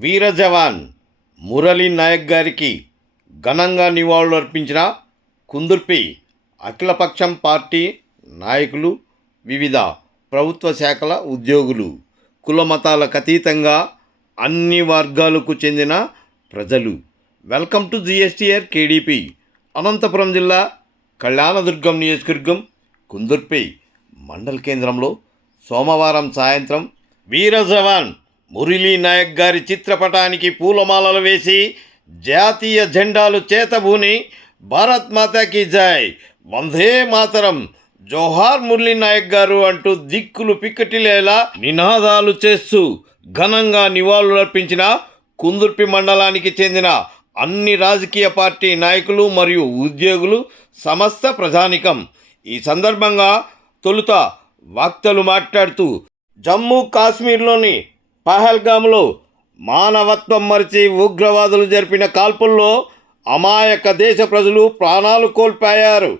వీర జవాన్ మురళీ నాయక్ గారికి ఘనంగా నివాళులు అర్పించిన కుందుర్పి అఖిలపక్షం పార్టీ నాయకులు వివిధ ప్రభుత్వ శాఖల ఉద్యోగులు కుల మతాలకు అతీతంగా అన్ని వర్గాలకు చెందిన ప్రజలు. Welcome to GSTR KDP Anantapuram జిల్లా కళ్యాణదుర్గం నియోజకవర్గం కుందుర్పి మండల కేంద్రంలో సోమవారం సాయంత్రం వీర జవాన్ మురళీ నాయక్ గారి చిత్రపటానికి పూలమాలలు వేసి జాతీయ జెండాలు చేతబూని భారత్ మాతాకి జై. వందే మాతరం. జోహార్ మురళీ నాయక్ గారు అంటూ దిక్కులు పిక్కటిలేలా నినాదాలు చేస్తూ ఘనంగా నివాళులర్పించిన కుందుర్పి మండలానికి చెందిన అన్ని రాజకీయ పార్టీ నాయకులు మరియు ఉద్యోగులు సమస్త ప్రజానికం. ఈ సందర్భంగా తొలుత వక్తలు మాట్లాడుతూ జమ్మూ కాశ్మీర్లోని పహల్గామ్లో మానవత్వం మరిచి ఉగ్రవాదులు జరిపిన కాల్పుల్లో అమాయక దేశ ప్రజలు ప్రాణాలు కోల్పోయారు.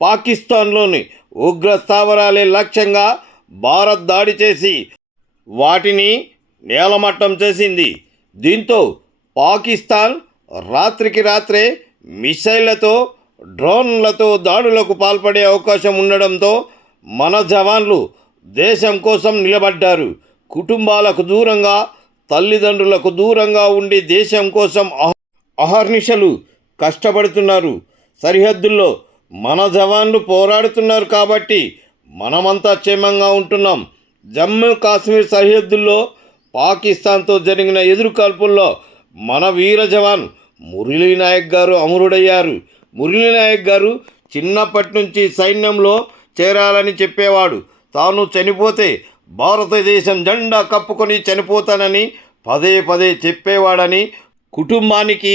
పాకిస్తాన్లోని ఉగ్ర స్థావరాలే లక్ష్యంగా భారత్ దాడి చేసి వాటిని నేలమట్టం చేసింది. దీంతో పాకిస్తాన్ రాత్రికి రాత్రే మిసైళ్ళతో డ్రోన్లతో దాడులకు పాల్పడే అవకాశం ఉండడంతో మన జవాన్లు దేశం కోసం నిలబడ్డారు. కుటుంబాలకు దూరంగా తల్లిదండ్రులకు దూరంగా ఉండి దేశం కోసం అహ- అహర్నిశలు కష్టపడుతున్నారు. సరిహద్దుల్లో మన జవాన్లు పోరాడుతున్నారు కాబట్టి మనమంతా క్షేమంగా ఉంటున్నాం. జమ్మూ కాశ్మీర్ సరిహద్దుల్లో పాకిస్తాన్తో జరిగిన ఎదురుకాల్పుల్లో మన వీర జవాన్ మురళీ నాయక్ గారు అమరుడయ్యారు. మురళీ నాయక్ గారు చిన్నప్పటి నుంచి సైన్యంలో చేరాలని చెప్పేవాడు. తాను చనిపోతే భారతదేశం జెండా కప్పుకొని చనిపోతానని పదే పదే చెప్పేవాడని కుటుంబానికి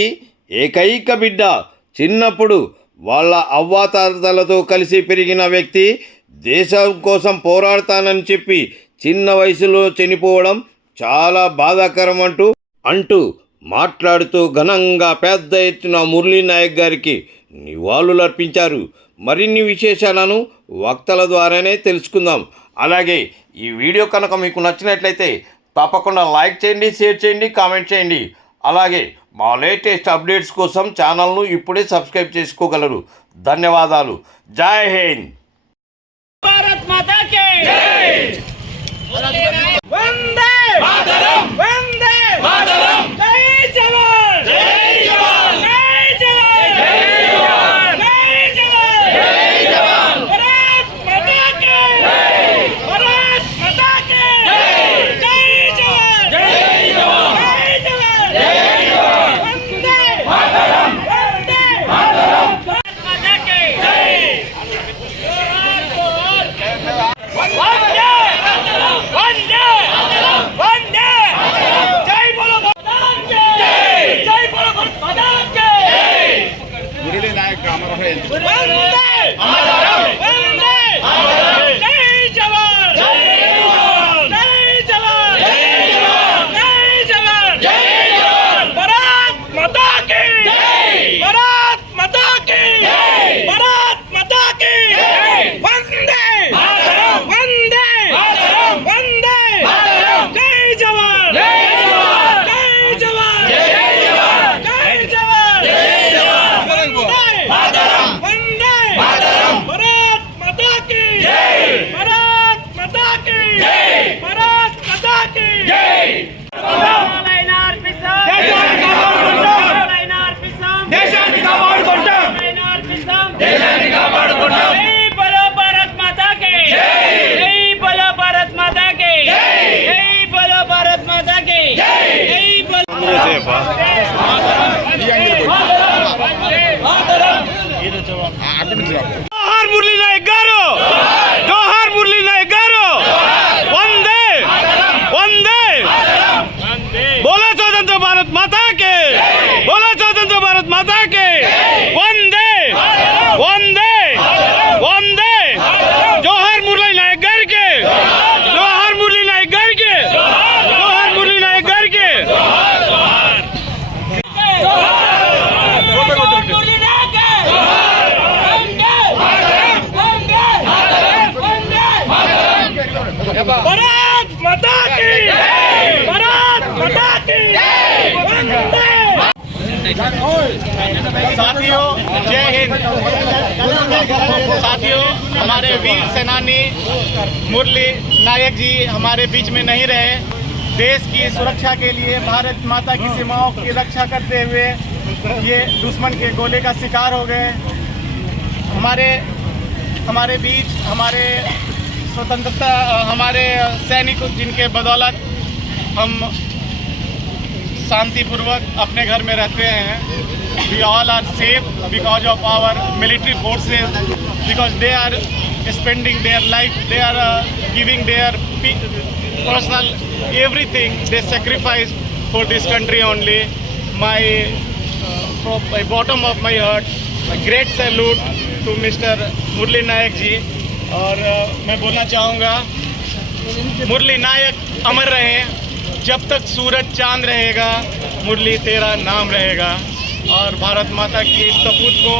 ఏకైక బిడ్డ చిన్నప్పుడు వాళ్ళ అవ్వాతాతలతో కలిసి పెరిగిన వ్యక్తి దేశం కోసం పోరాడతానని చెప్పి చిన్న వయసులో చనిపోవడం చాలా బాధాకరం అంటూ అంటూ మాట్లాడుతూ ఘనంగా పెద్ద ఎత్తున మురళీ నాయక్ గారికి నివాళులు అర్పించారు మరిన్ని విశేషాలను వక్తల ద్వారానే తెలుసుకుందాం. అలాగే ఈ వీడియో కనుక మీకు నచ్చినట్లయితే తప్పకుండా లైక్ చేయండి షేర్ చేయండి కామెంట్ చేయండి. అలాగే మా లేటెస్ట్ అప్డేట్స్ కోసం ఛానల్ను ఇప్పుడే సబ్స్క్రైబ్ చేసుకోగలరు. ధన్యవాదాలు. జై హింద్. భారత్ మాతా నాయక్ tempo. जय हिंद। साथियों, हमारे वीर सेनानी मुरली नायक जी हमारे बीच में नहीं रहे। देश की सुरक्षा के लिए भारत माता की सीमाओं की रक्षा करते हुए ये दुश्मन के गोले का शिकार हो गए। हमारे हमारे बीच, हमारे स्वतंत्रता, हमारे सैनिक जिनके बदौलत हम शांतिपूर्वक अपने घर में रहते हैं। We all are safe because of our military forces because they are spending their life they are giving their personal they sacrifice for this country only. My from my bottom of my heart a great salute to Mr. Murali Nayak ji और अ, मैं बोलना चाहूँगा मुरली नायक अमर रहे। जब तक सूरज चांद रहेगा मुरली तेरा नाम रहेगा और भारत माता की इस सपूत को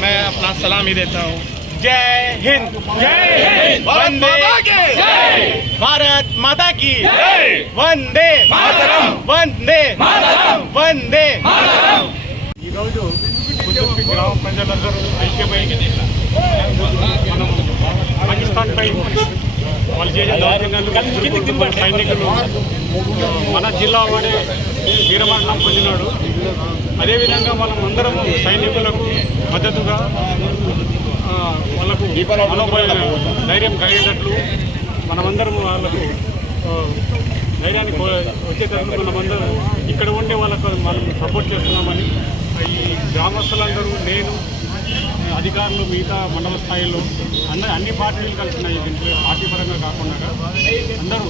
मैं अपना सलामी देता हूँ जय हिंद जय हिंद वंदे माता की भारत माता की जय वंदे మాతరం. వందే మాతరం. వందే ఈరోజు కుందుర్పి గ్రామ ప్రజలందరూ ఐక్యమై మనం పాకిస్తాన్పై వాళ్ళు చేసే దౌర్జన్యాలు సైనికులు. మన జిల్లా వాడే వీరమరణం పొందినాడు. అదేవిధంగా మనం అందరం సైనికులకు మద్దతుగా వాళ్ళకు ధైర్యం కలిగేటట్లు మనమందరం వాళ్ళకు ఆ, ధైర్యాన్ని కో- వచ్చేటట్లు మనమందరం ఇక్కడ ఉండే వాళ్ళకు మనం సపోర్ట్ చేస్తున్నామని ఈ గ్రామస్తులందరూ నేను అధికారులు మిగతా మండల స్థాయిలో అన్ని అన్ని పార్టీలు కలిసిన ఈ దీంట్లో పార్టీ పరంగా కాకుండా అందరూ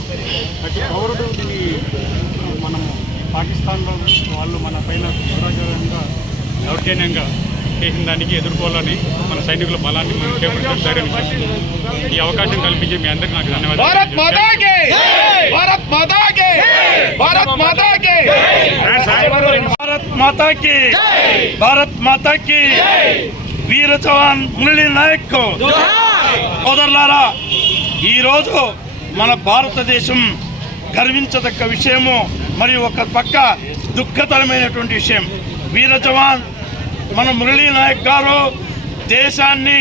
ప్రతి పౌరుడు దీన్ని మనము పాకిస్తాన్లో వాళ్ళు మన పైన దురాచారంగా దౌర్జన్యంగా చేసిన దానికి ఎదుర్కోవాలని మన సైనికుల బలాన్ని మనం ధైర్యం. ఈ అవకాశం కల్పించి మీ అందరికీ నాకు ధన్యవాదాలు. భారత్ మాతా కి భారత్ మాతా కి భారత్ మాతా కి భారత్ మాతా కి భారత్ మాతా కి వీర జవాన్ మురళీ నాయక్ సోదరులారా ఈరోజు మన భారతదేశం గర్వించదగ్గ విషయము మరియు ఒక పక్క దుఃఖతరమైనటువంటి విషయం. వీర జవాన్ మన మురళీ నాయక్ గారు దేశాన్ని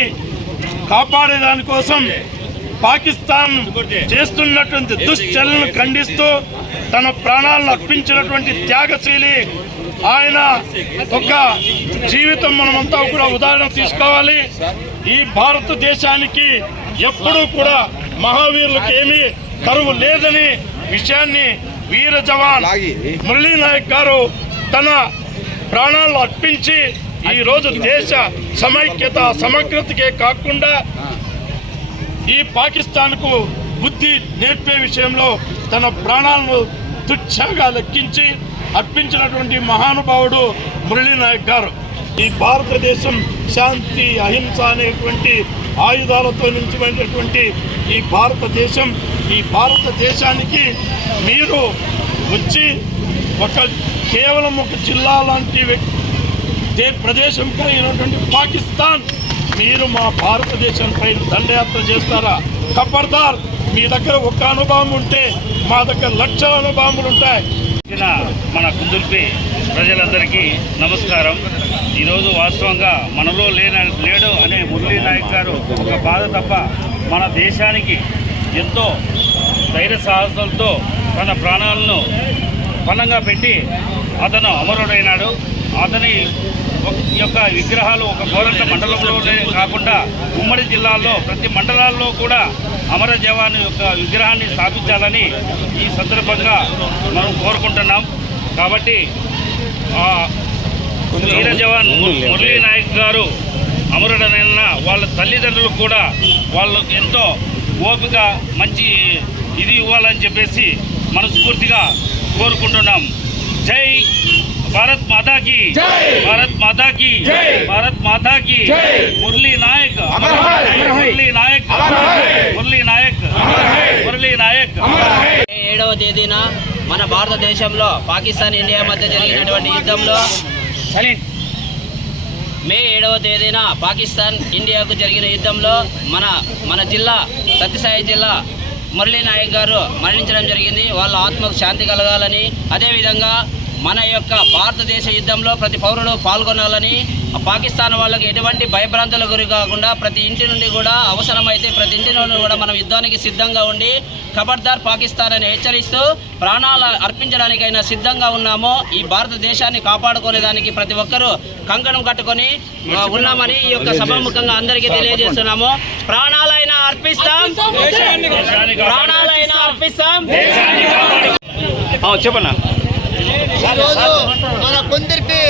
కాపాడేదాని కోసం పాకిస్తాన్ చేస్తున్నటువంటి దుశ్చర్యలను ఖండిస్తూ తన ప్రాణాలను అర్పించినటువంటి త్యాగశీలి ఆయన ఒక జీవితం మనమంతా కూడా ఉదాహరణ తీసుకోవాలి. ఈ భారతదేశానికి ఎప్పుడూ కూడా మహావీరులకు ఏమీ కరువు లేదని విషయాన్ని వీర జవాన్ మురళీ నాయక్ గారు తన ప్రాణాలు అర్పించి ఈ రోజు దేశ సమైక్యత సమగ్రతకే కాకుండా ఈ పాకిస్తాన్కు బుద్ధి నేర్పే విషయంలో తన ప్రాణాలను తుచ్చగా లెక్కించి అర్పించినటువంటి మహానుభావుడు మురళీ నాయక్ గారు. ఈ భారతదేశం శాంతి అహింస అనేటువంటి ఆయుధాలతో నిలిచిపోయినటువంటి ఈ భారతదేశం ఈ భారతదేశానికి మీరు వచ్చి ఒక కేవలం ఒక జిల్లా లాంటి వ్యక్తి దే ప్రదేశం కలిగినటువంటి పాకిస్తాన్ మీరు మా భారతదేశంపై దండయాత్ర చేస్తారా? ఖబర్దార్! మీ దగ్గర ఒక అనుభవం ఉంటే మా దగ్గర లక్షల అనుభవములు ఉంటాయి. మన కుందుర్పి ప్రజలందరికీ నమస్కారం. ఈరోజు వాస్తవంగా మనలో లేన లేడు అనే మురళీ నాయక్ గారు ఒక బాధ తప్ప మన దేశానికి ఎంతో ధైర్య సాహసాలతో తన ప్రాణాలను పణంగా పెట్టి అతను అమరుడైనాడు. అతని ఒక- యొక్క విగ్రహాలు ఒక గోరంట మండలంలోనే కాకుండా ఉమ్మడి జిల్లాల్లో ప్రతి మండలాల్లో కూడా అమర జవాన్ యొక్క విగ్రహాన్ని స్థాపించాలని ఈ సందర్భంగా మనం కోరుకుంటున్నాం. కాబట్టి వీర జవాన్ మురళీ నాయక్ గారు అమరుడనైన వాళ్ళ తల్లిదండ్రులు కూడా వాళ్ళు ఎంతో ఓపిక మంచి ఇది ఇవ్వాలని చెప్పేసి మనస్ఫూర్తిగా కోరుకుంటున్నాం. జై భారత్ మాతాకి భారత్ మాతాకి భారత్ మాతాకి మురళీ నాయక్ మురళీ నాయక్ మురళీ నాయక్ మురళీ నాయక్ మే ఏడవ తేదీన మన భారతదేశంలో పాకిస్తాన్ ఇండియా మధ్య జరిగినటువంటి యుద్ధంలో మే ఏడవ తేదీన పాకిస్తాన్ ఇండియాకు జరిగిన యుద్ధంలో మన మన జిల్లా సత్యసాయి జిల్లా మురళీ నాయక్ గారు మరణించడం జరిగింది. వాళ్ళ ఆత్మకు శాంతి కలగాలని అదేవిధంగా మన యొక్క భారతదేశ యుద్ధంలో ప్రతి పౌరుడు పాల్గొనాలని ఆ పాకిస్తాన్ వాళ్ళకి ఎటువంటి భయభ్రాంతుల గురి కాకుండా ప్రతి ఇంటి నుండి కూడా అవసరమైతే ప్రతి ఇంటి నుండి కూడా మనం యుద్ధానికి సిద్ధంగా ఉండి ఖబర్దార్ పాకిస్తాన్ అని హెచ్చరిస్తూ ప్రాణాలు అర్పించడానికైనా సిద్ధంగా ఉన్నాము ఈ భారతదేశాన్ని కాపాడుకునే దానికి ప్రతి ఒక్కరూ కంకణం కట్టుకొని ఉన్నామని ఈ యొక్క సభాముఖంగా అందరికీ తెలియజేస్తున్నాము. ప్రాణాలైనా అర్పిస్తాం. ప్రాణాలైనా అర్పిస్తాం. చెప్పన్నా. ఈరోజు మన కుందిర్పి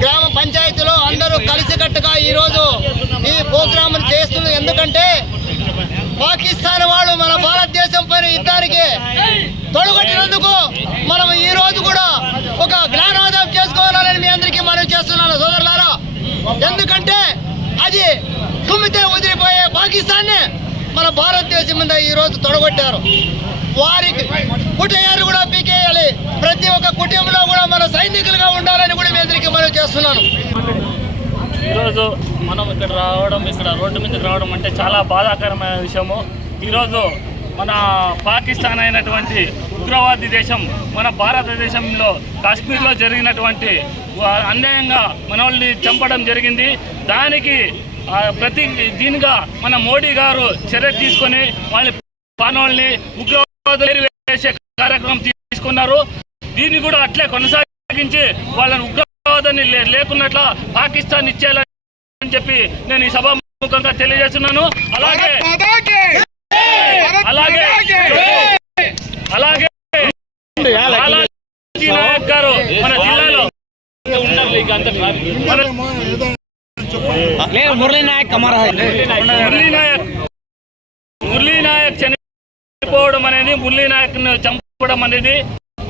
గ్రామ పంచాయతీలో అందరూ కలిసికట్టుగా ఈరోజు ఈ ప్రోగ్రామ్ చేస్తున్నారు. ఎందుకంటే పాకిస్తాన్ వాళ్ళు మన భారతదేశం పైన యుద్ధానికి తొడగొట్టినందుకు మనం ఈ రోజు కూడా ఒక జ్ఞానోదయం చేసుకోవాలని మీ అందరికీ మనం చేస్తున్నాను. సోదరులారా ఎందుకంటే అది తుమ్మితే వదిలిపోయే పాకిస్తాన్ని మన భారతదేశం మీద ఈరోజు తొడగొట్టారు. వారికి కుటుంబాలు కూడా పీకేయాలి. ప్రతి ఒక్క కుటుంబంలో కూడా మన సైనికులుగా ఉండాలని కూడా మీ అందరికీ మనం చేస్తున్నాను. ఈరోజు మనం ఇక్కడ రావడం ఇక్కడ రోడ్డు మీదకి రావడం అంటే చాలా బాధాకరమైన విషయము. ఈరోజు మన పాకిస్తాన్ అయినటువంటి ఉగ్రవాది దేశం మన భారతదేశంలో కాశ్మీర్లో జరిగినటువంటి అన్యాయంగా మనల్ని చంపడం జరిగింది. దానికి ప్రతి దీనిగా మన మోడీ గారు చర్య తీసుకొని వాళ్ళ పనుల్ని ఉగ్రవాదులు వేసే కార్యక్రమం తీసుకున్నారు. దీన్ని కూడా అట్లే కొనసాగించి వాళ్ళని ఉగ్రవాదాన్ని లే- లేకున్నట్ల పాకిస్తాన్ ఇచ్చేయాలని చెప్పి నేను ఈ సభాముఖంగా తెలియజేస్తున్నాను. అలాగే అలాగే అలాగే బాలాజీ నాయక్ గారు మన జిల్లాలో మన మురళీ నాయక్ మురళీ నాయక్ మురళీ నాయక్ చనిపోవడం అనేది మురళీ నాయక్ చంపడం అనేది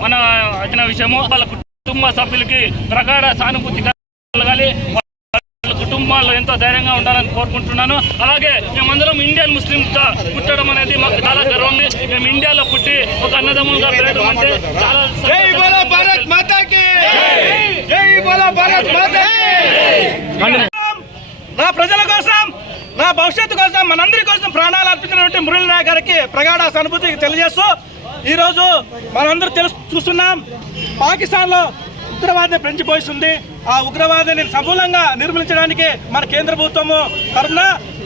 మన వచ్చిన విషయము. వాళ్ళ కుటుంబ సభ్యులకి ప్రగాఢ సానుభూతి కలగాలి. వాళ్ళ కుటుంబాల్లో ఎంతో ధైర్యంగా ఉండాలని కోరుకుంటున్నాను. అలాగే మేమందరం ఇండియన్ ముస్లిమ్స్గా పుట్టడం అనేది మాకు చాలా గర్వం ఉంది. మేము ఇండియాలో పుట్టి ఒక అన్నదమ్ములుగా పెరగడం అంటే చాలా భారత్ భారత్ నా ప్రజల కోసం నా భవిష్యత్తు కోసం మనందరి కోసం ప్రాణాలు అర్పించినటువంటి మురళీ గారికి ప్రగాఢ సానుభూతి తెలియజేస్తూ ఈరోజు మనందరూ తెలుసు చూస్తున్నాం. పాకిస్తాన్లో ఉగ్రవాదం పెంచిపోయిస్తుంది. ఆ ఉగ్రవాదాన్ని సమూలంగా నిర్మూలించడానికి మన కేంద్ర ప్రభుత్వము తరఫున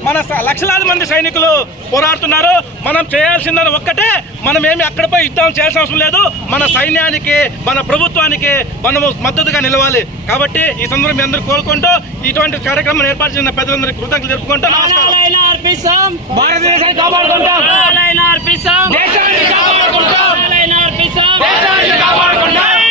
మన లక్షలాది మంది సైనికులు పోరాడుతున్నారు. మనం చేయాల్సిందని ఒక్కటే మనం ఏమి అక్కడ పోయి యుద్ధం చేయాల్సిన అవసరం లేదు. మన సైన్యానికి మన ప్రభుత్వానికి మనము మద్దతుగా నిలవాలి. కాబట్టి ఈ సందర్భం మీ అందరూ కోరుకుంటూ ఇటువంటి కార్యక్రమం ఏర్పాటు చేసిన పెద్దలందరికీ కృతజ్ఞతలు జరుపుకుంటూ భారతదేశాన్ని దేశాన్ని దేశాన్ని కాపాడుకుంటాం.